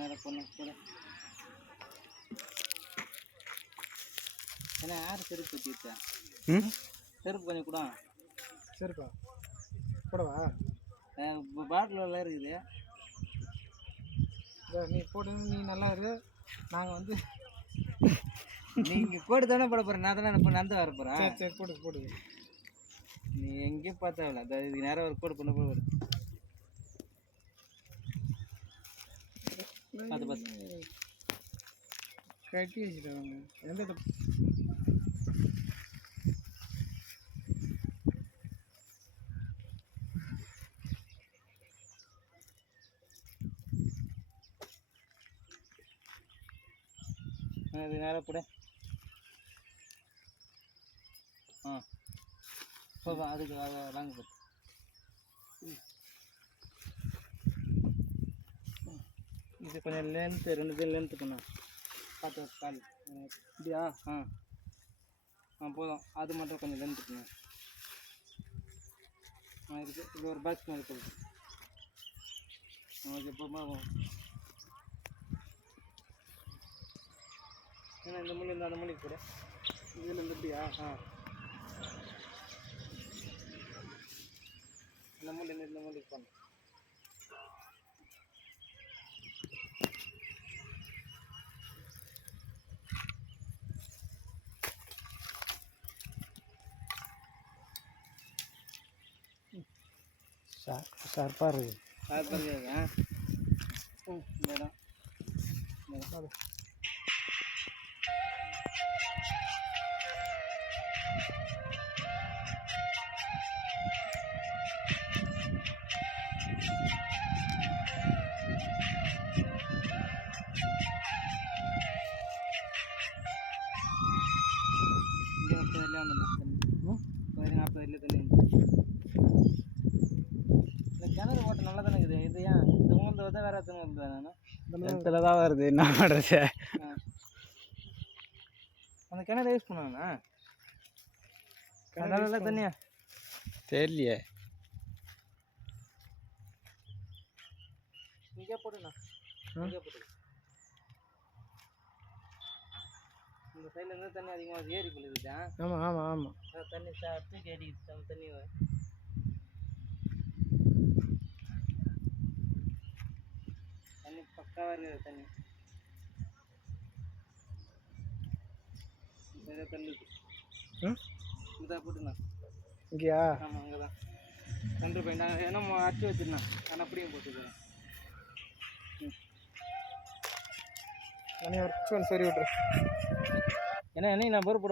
நேரம் பொண்ணு கூட ஏன்னா யார் செருப்பு வச்சுக்கிட்டா செருப்பு கொஞ்சம் கூட செருப்பா போடவா பாட்டில் இருக்குது நீ போடு நீ நல்லா இரு நாங்கள் வந்து நீங்கள் போட்டு தானே போட போகிறேன் நான் தானே நடந்து வர போகிறேன் சரி சரி போடு போடு நீ எங்கேயும் பார்த்தாவில்ல அந்த இதுக்கு நேரம் ஒரு போடு பண்ண போடு பார்த்து பார்த்து கட்டி வச்சுட்டாங்க எந்த இது நேரம் போட அதுக்கு வாங்க போடு இது கொஞ்சம் லென்த்து 2 பேர் லென்த்து பண்ண பார்த்து கால் இப்படியா போதும் அது மட்டும் கொஞ்சம் லென்த்து பண்ண இதுக்கு இது ஒரு பாக்ஸ் மாதிரி போகுது ஓகே போமா ஏன்னா இந்த மூலியம் அந்த மூலிக்கு கூட இதில் இருந்து இப்படியா இந்த மூலிக்கு பண்ண ஷார்ப்பாக இருக்குது ஷார்ப்பாக இருக்குதா மேடம் இங்கே 40 40 தண்ணி இந்த கிணறு ஓட்ட நல்லா தானே இருக்குது இது ஏன் இந்த மூந்து வந்து வேறு எத்தனை வந்து நான் இடத்துல தான் வருது என்ன பண்ணுறது அந்த கிணறு யூஸ் பண்ணுவாங்கண்ணா கிணறுல தண்ணியா தெரியலையே இங்கே போட்டுண்ணா இங்கே போட்டு இந்த சைட்லேருந்து தண்ணி அதிகமாக ஏரி போயிருக்குதா ஆமாம் ஆமாம் ஆமாம் தண்ணி தூக்கி அடிக்குது தண்ணி தண்ணி பக்காவாக இருக்குது தண்ணி இதை தள்ளுது இதாக போட்டுண்ணா இங்கேயா ஆமாம் அங்கே தான் சென்ட்ரு பாயிண்ட் நாங்கள் ஏன்னா அடிச்சு வச்சுருந்தா நான் அப்படியே போட்டுக்கிறேன் ஒரு சரி விட்ரு ஏன்னா என்னைக்கு நான் பொறுப்பு